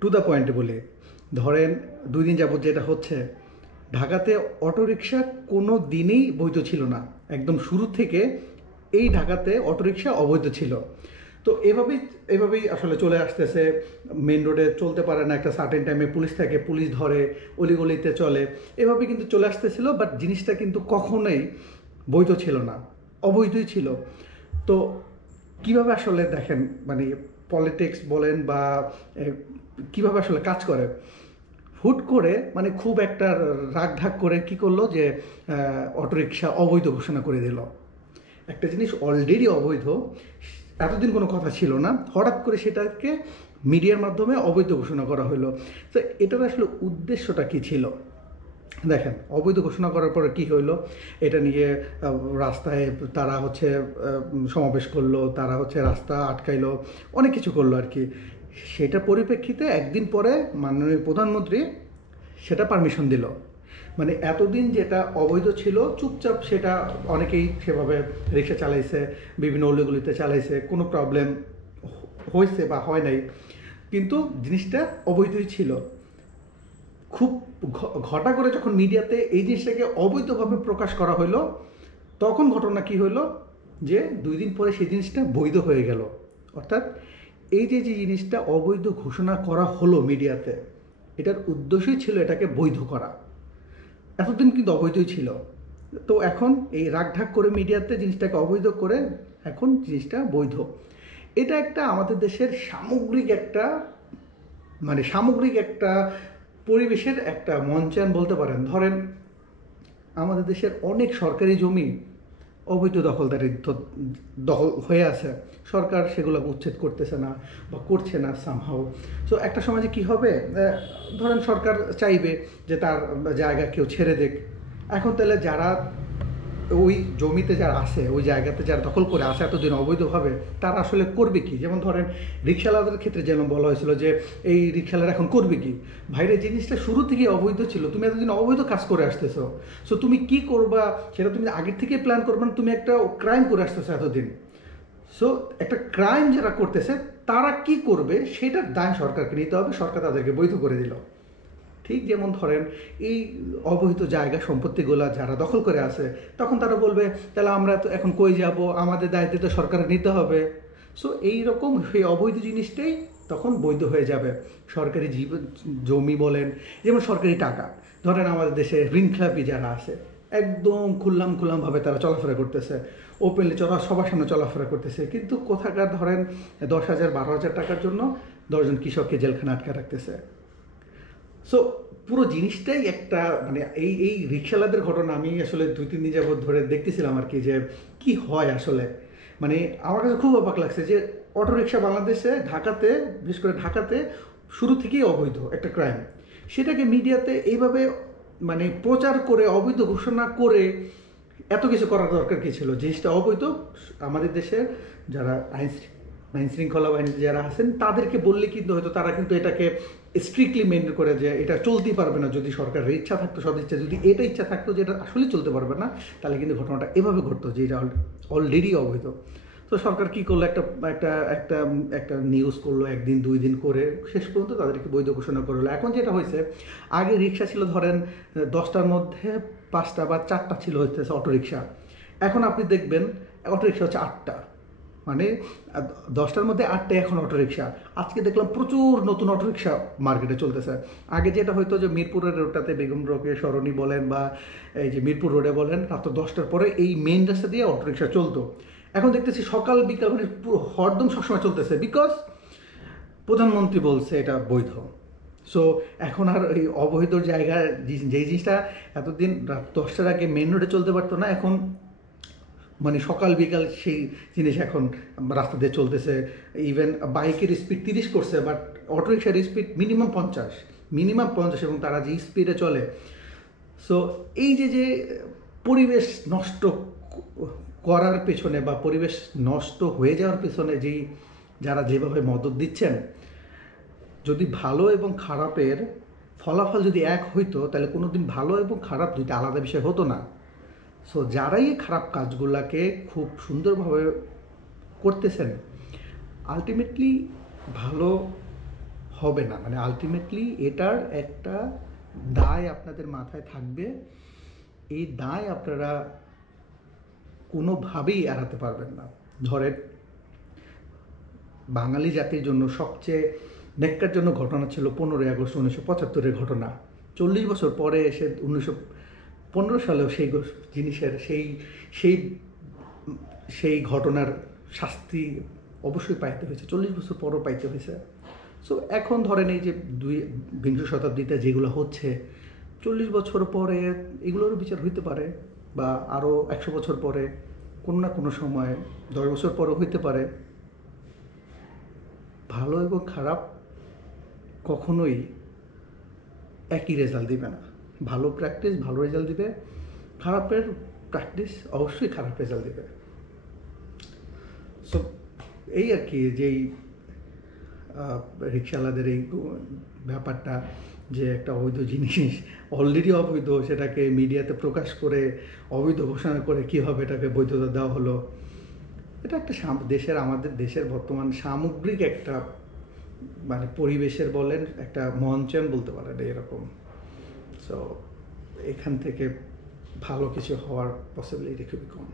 To the পয়েন্টে বলি, ধরেন 2 দিন যাবত যেটা হচ্ছে, ঢাকাতে অটোরিকশা কোনো দিনই বৈধ ছিল না। একদম শুরু থেকে এই ঢাকাতে অটোরিকশা অবৈধ ছিল। তো এভাবেই আসলে চলে আসতেছে। মেন রোডে চলতে পারে না, একটা সার্টেন টাইমে পুলিশ থাকে, পুলিশ ধরে, অলিগলিতে চলে, এভাবে কিন্তু চলে আসতেছিল। বাট জিনিসটা কিন্তু কখনোই বৈধ ছিল না, অবৈধই ছিল। তো কিভাবে আসলে দেখেন, মানে পলিটিক্স বলেন বা কিভাবে আসলে কাজ করে, হুট করে মানে খুব একটা রাগ ঢাক করে কি করলো যে অটোরিকশা অবৈধ ঘোষণা করে দিল। একটা জিনিস অলরেডি অবৈধ, এতদিন কোনো কথা ছিল না, হঠাৎ করে সেটাকে মিডিয়ার মাধ্যমে অবৈধ ঘোষণা করা হলো। তো এটার আসলে উদ্দেশ্যটা কী ছিল? দেখেন, অবৈধ ঘোষণা করার পরে কি হইলো, এটা নিয়ে রাস্তায় তারা হচ্ছে সমাবেশ করলো, তারা হচ্ছে রাস্তা আটকাইলো, অনেক কিছু করলো আর কি। সেটা পরিপ্রেক্ষিতে একদিন পরে মাননীয় প্রধানমন্ত্রী সেটা পারমিশন দিল। মানে এতদিন যেটা অবৈধ ছিল চুপচাপ সেটা অনেকেই সেভাবে রিক্সা চালাইছে, বিভিন্ন অলিগলিতে চালাইছে, কোনো প্রবলেম হয়েছে বা হয় নাই, কিন্তু জিনিসটা অবৈধই ছিল। খুব ঘটা করে যখন মিডিয়াতে এই জিনিসটাকে অবৈধভাবে প্রকাশ করা হলো, তখন ঘটনা কি হলো যে 2 দিন পরে সেই জিনিসটা বৈধ হয়ে গেল। অর্থাৎ এই যে জিনিসটা অবৈধ ঘোষণা করা হলো মিডিয়াতে, এটার উদ্দেশ্যই ছিল এটাকে বৈধ করা। এতদিন কিন্তু অবৈধই ছিল। তো এখন এই রাগঢাক করে মিডিয়াতে জিনিসটাকে অবৈধ করে এখন জিনিসটা বৈধ। এটা একটা আমাদের দেশের সামগ্রিক একটা পরিবেশের একটা মঞ্চায়ন বলতে পারেন। ধরেন আমাদের দেশের অনেক সরকারি জমি অবৈধ দখল হয়ে আছে, সরকার সেগুলো উচ্ছেদ করতেছে না বা করছে না সামহাও। সো একটা সময় যে কী হবে, ধরেন সরকার চাইবে যে তার জায়গা কেউ ছেড়ে দেখ। এখন তাহলে যারা ওই জমিতে যারা আছে, ওই জায়গাতে যারা দখল করে আসে এতদিন অবৈধভাবে, তারা আসলে করবে কি? যেমন ধরেন রিক্সাওয়ালাদের ক্ষেত্রে যেমন বলা হয়েছিল যে এই রিক্সাওয়ালারা এখন করবে কি? ভাইরে, জিনিসটা শুরু থেকেই অবৈধ ছিল, তুমি এতদিন অবৈধ কাজ করে আসতেছো। সো তুমি কি করবা সেটা তুমি আগের থেকে প্ল্যান করবে না, তুমি একটা ক্রাইম করে আসতেছো এতদিন। সো একটা ক্রাইম যারা করতেছে তারা কি করবে সেটার দায় সরকারকে নিতে হবে, সরকার তাদেরকে বৈধ করে দিল। ঠিক যেমন ধরেন এই অবৈধ জায়গা সম্পত্তিগুলো যারা দখল করে আছে, তখন তারা বলবে তাহলে আমরা তো এখন কই যাব, আমাদের দায়িত্ব তো সরকারের নিতে হবে। সো এইরকম সেই অবৈধ জিনিসটাই তখন বৈধ হয়ে যাবে। সরকারি জমি বলেন, যেমন সরকারি টাকা, ধরেন আমাদের দেশে ঋণখেলাপি যারা আছে একদম খুল্লামভাবে তারা চলাফেরা করতেছে, ওপেনলি সবার সামনে চলাফেরা করতেছে, কিন্তু কোথাকার ধরেন 10,000 12,000 টাকার জন্য 10 জন কৃষককে জেলখানা আটকে রাখতেছে। সো পুরো জিনিসটাই একটা মানে এই রিক্সাওয়ালাদের ঘটনা আমি আসলে 2-3 দিন যাবত ধরে দেখতেছিলাম আর কি, যে কি হয় আসলে। মানে আমার কাছে খুব অবাক লাগছে যে অটোরিকশা বাংলাদেশে ঢাকাতে, বিশেষ করে ঢাকাতে শুরু থেকেই অবৈধ একটা ক্রাইম, সেটাকে মিডিয়াতে এইভাবে মানে প্রচার করে অবৈধ ঘোষণা করে এত কিছু করার দরকার কী ছিল? জিনিসটা অবৈধ, আমাদের দেশের যারা আইন শৃঙ্খলা বাহিনীতে যারা আছেন তাদেরকে বললে কিন্তু হয়তো তারা কিন্তু এটাকে স্ট্রিক্টলি মেনটেন করে, যে এটা চলতেই পারবে না। যদি সরকারের ইচ্ছা থাকতো, সদিচ্ছা, যদি এটা ইচ্ছা থাকতো যে এটা আসলে চলতে পারবে না, তাহলে কিন্তু ঘটনাটা এভাবে ঘটতো যে এটা অলরেডি অবৈধ। তো সরকার কী করলো, একটা একটা একটা একটা নিউজ করলো, 1 দিন 2 দিন করে শেষ পর্যন্ত তাদেরকে বৈধ ঘোষণা করলো। এখন যেটা হয়েছে, আগে রিক্সা ছিল ধরেন 10টার মধ্যে 5টা বা 4টা ছিল হচ্ছে অটোরিকশা, এখন আপনি দেখবেন অটোরিকশা হচ্ছে 8টা, মানে 10টার মধ্যে 8টাই এখন অটোরিকশা। আজকে দেখলাম প্রচুর নতুন অটোরিকশা মার্কেটে চলতেছে। আগে যেটা হয়তো যে মিরপুরের রোডটাতে বেগম রোকেয়া সরণি বলেন বা এই যে মিরপুর রোডে বলেন, রাত 10টার পরে এই মেইন রাস্তা দিয়ে অটোরিকশা চলতো। এখন দেখতেছি সকাল বিকাল মানে পুরো হরদম সবসময় চলতেছে, বিকজ প্রধানমন্ত্রী বলছে এটা বৈধ। সো এখন আর এই অবৈধ জায়গায় যেই জিনিসটা এতদিন রাত 10টার আগে মেন রোডে চলতে পারতো না, এখন মানে সকাল বিকাল সেই জিনিস এখন রাস্তা দিয়ে চলতেছে। ইভেন বাইকের স্পিড 30 করছে, বাট অটোরিকশার স্পিড মিনিমাম 50 এবং তারা যে স্পিডে চলে। সো এই যে পরিবেশ নষ্ট করার পেছনে বা পরিবেশ নষ্ট হয়ে যাওয়ার পেছনে যারা যেভাবে মদত দিচ্ছেন, যদি ভালো এবং খারাপের ফলাফল যদি এক হইতো, তাহলে কোনো দিন ভালো এবং খারাপ দুইটা আলাদা বিষয় হতো না। সো যারাই খারাপ কাজগুলোকে খুব সুন্দরভাবে করতেছেন, আলটিমেটলি ভালো হবে না, মানে আলটিমেটলি এটার একটা দায় আপনাদের মাথায় থাকবে। এই দায় আপনারা কোনোভাবেই এড়াতে পারবেন না। ধরেন বাঙালি জাতির জন্য সবচেয়ে ন্যাক্কারজনক ঘটনা ছিল 15ই আগস্ট 1975-এর ঘটনা। 40 বছর পরে এসে 1915 সালেও সেই জিনিসের সেই সেই ঘটনার শাস্তি অবশ্যই পাইতে হয়েছে, 40 বছর পরও পাইতে হয়েছে। সো এখন ধরেন এই যে বিংশ শতাব্দীতে যেগুলো হচ্ছে, 40 বছর পরে এগুলোরও বিচার হইতে পারে, বা আরও 100 বছর পরে, কোনো না কোনো সময় 10 বছর পরও হইতে পারে। ভালো এবং খারাপ কখনোই একই রেজাল্ট দিবে না। ভালো প্র্যাকটিস ভালো রেজাল্ট দিবে, খারাপের প্র্যাকটিস অবশ্যই খারাপ রেজাল্ট দিবে। সো এই আর কি, যেই রিক্সাওয়ালাদের এই ব্যাপারটা, যে একটা অবৈধ জিনিস অলরেডি অবৈধ, সেটাকে মিডিয়াতে প্রকাশ করে অবৈধ ঘোষণা করে কীভাবে এটাকে বৈধতা দেওয়া হলো, এটা একটা আমাদের দেশের বর্তমান সামগ্রিক একটা মানে পরিবেশের বলেন একটা মঞ্চায়ন বলতে পারেন এরকম। সো এখান থেকে ভালো কিছু হওয়ার পসিবিলিটি খুবই কম।